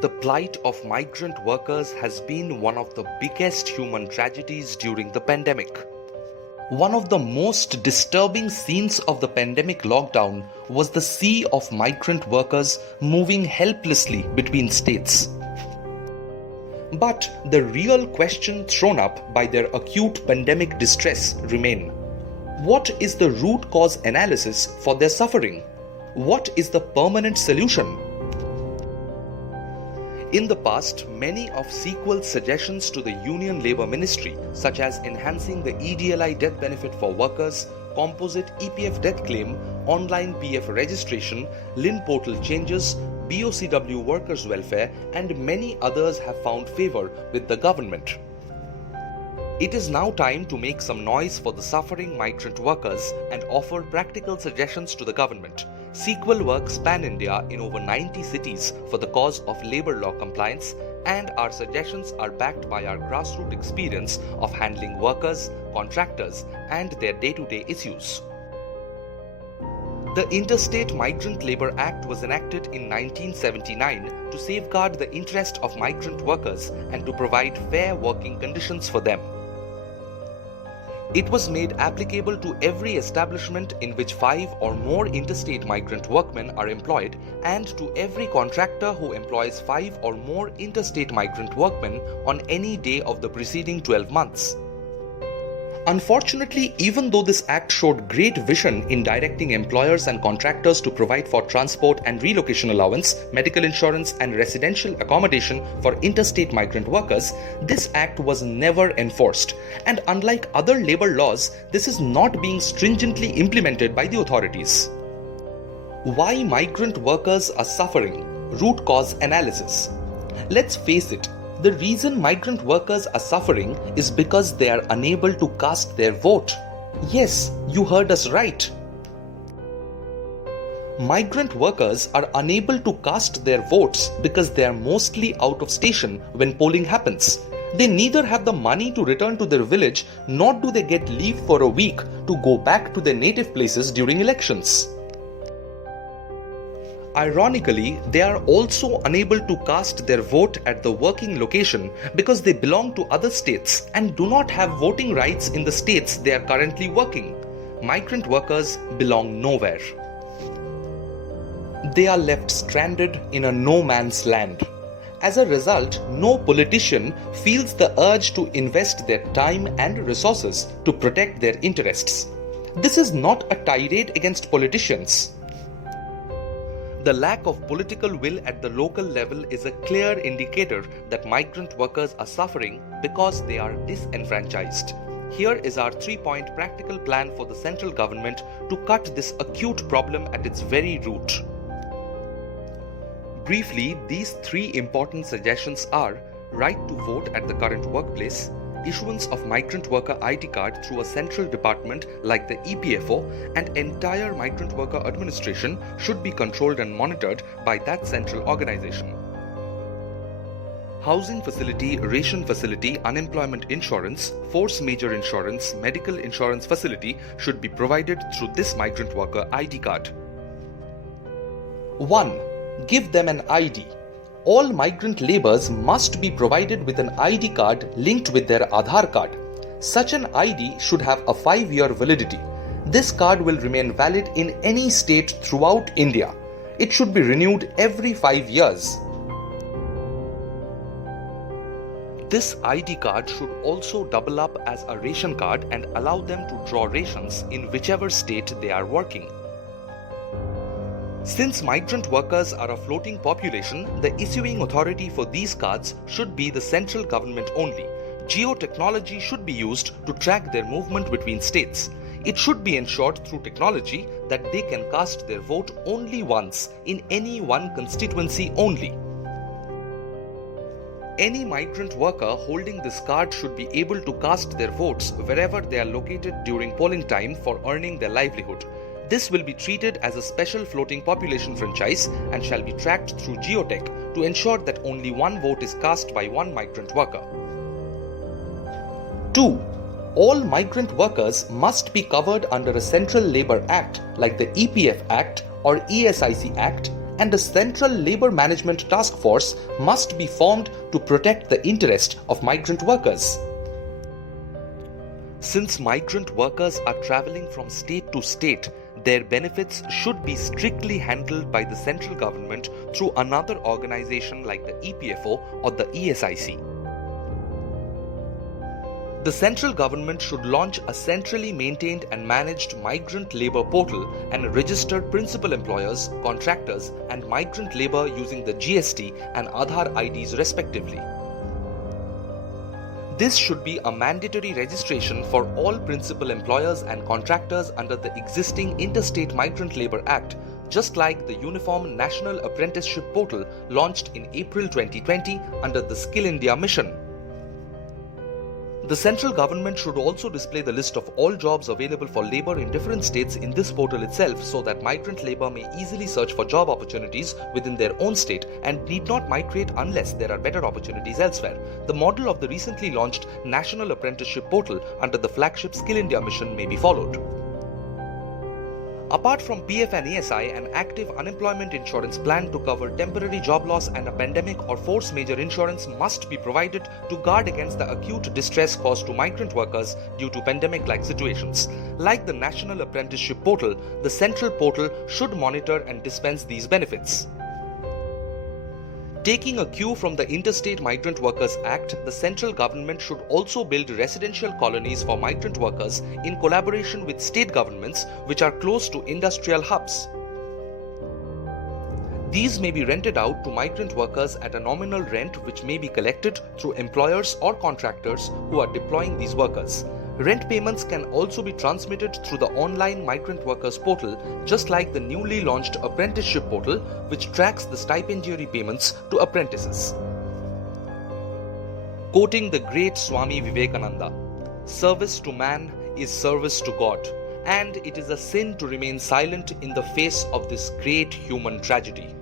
The plight of migrant workers has been one of the biggest human tragedies during the pandemic. One of the most disturbing scenes of the pandemic lockdown was the sea of migrant workers moving helplessly between states. But the real question thrown up by their acute pandemic distress remain. What is the root cause analysis for their suffering? What is the permanent solution? In the past, many of SeQuel's suggestions to the Union Labour Ministry, such as enhancing the EDLI death benefit for workers, composite EPF death claim, online PF registration, LIN portal changes, BOCW workers' welfare, and many others have found favour with the government. It is now time to make some noise for the suffering migrant workers and offer practical suggestions to the government. SeQuel works pan-India in over 90 cities for the cause of labour law compliance, and our suggestions are backed by our grassroots experience of handling workers, contractors, and their day-to-day issues. The Interstate Migrant Labour Act was enacted in 1979 to safeguard the interest of migrant workers and to provide fair working conditions for them. It was made applicable to every establishment in which 5 or more interstate migrant workmen are employed and to every contractor who employs 5 or more interstate migrant workmen on any day of the preceding 12 months. Unfortunately, even though this act showed great vision in directing employers and contractors to provide for transport and relocation allowance, medical insurance, and residential accommodation for interstate migrant workers, this act was never enforced. And unlike other labor laws, this is not being stringently implemented by the authorities. Why migrant workers are suffering? Root cause analysis. Let's face it. The reason migrant workers are suffering is because they are unable to cast their vote. Yes, you heard us right. Migrant workers are unable to cast their votes because they are mostly out of station when polling happens. They neither have the money to return to their village nor do they get leave for a week to go back to their native places during elections. Ironically, they are also unable to cast their vote at the working location because they belong to other states and do not have voting rights in the states they are currently working. Migrant workers belong nowhere. They are left stranded in a no man's land. As a result, no politician feels the urge to invest their time and resources to protect their interests. This is not a tirade against politicians. The lack of political will at the local level is a clear indicator that migrant workers are suffering because they are disenfranchised. Here is our 3-point practical plan for the central government to cut this acute problem at its very root. Briefly, these 3 important suggestions are: right to vote at the current workplace, issuance of migrant worker ID card through a central department like the EPFO, and entire migrant worker administration should be controlled and monitored by that central organization. Housing facility, ration facility, unemployment insurance, force majeure insurance, medical insurance facility should be provided through this migrant worker ID card. 1. Give them an ID. All migrant labourers must be provided with an ID card linked with their Aadhaar card. Such an ID should have a 5-year validity. This card will remain valid in any state throughout India. It should be renewed every 5 years. This ID card should also double up as a ration card and allow them to draw rations in whichever state they are working. Since migrant workers are a floating population, the issuing authority for these cards should be the central government only. Geotechnology should be used to track their movement between states. It should be ensured through technology that they can cast their vote only once in any one constituency only. Any migrant worker holding this card should be able to cast their votes wherever they are located during polling time for earning their livelihood. This will be treated as a special floating population franchise and shall be tracked through Geotech to ensure that only one vote is cast by one migrant worker. 2. All migrant workers must be covered under a Central Labour Act like the EPF Act or ESIC Act and a central labor management task force must be formed to protect the interest of migrant workers. Since migrant workers are traveling from state to state, their benefits should be strictly handled by the central government through another organization like the EPFO or the ESIC. The central government should launch a centrally maintained and managed migrant labor portal and registered principal employers, contractors, and migrant labor using the GST and Aadhaar IDs respectively. This should be a mandatory registration for all principal employers and contractors under the existing Interstate Migrant Labour Act, just like the Uniform National Apprenticeship Portal launched in April 2020 under the Skill India mission. The central government should also display the list of all jobs available for labour in different states in this portal itself so that migrant labour may easily search for job opportunities within their own state and need not migrate unless there are better opportunities elsewhere. The model of the recently launched National Apprenticeship Portal under the flagship Skill India mission may be followed. Apart from PF and ESI, an active unemployment insurance plan to cover temporary job loss and a pandemic or force majeure insurance must be provided to guard against the acute distress caused to migrant workers due to pandemic-like situations. Like the National Apprenticeship Portal, the central portal should monitor and dispense these benefits. Taking a cue from the Interstate Migrant Workers Act, the central government should also build residential colonies for migrant workers in collaboration with state governments which are close to industrial hubs. These may be rented out to migrant workers at a nominal rent which may be collected through employers or contractors who are deploying these workers. Rent payments can also be transmitted through the online migrant workers portal, just like the newly launched apprenticeship portal, which tracks the stipendiary payments to apprentices. Quoting the great Swami Vivekananda, "Service to man is service to God, and it is a sin to remain silent in the face of this great human tragedy."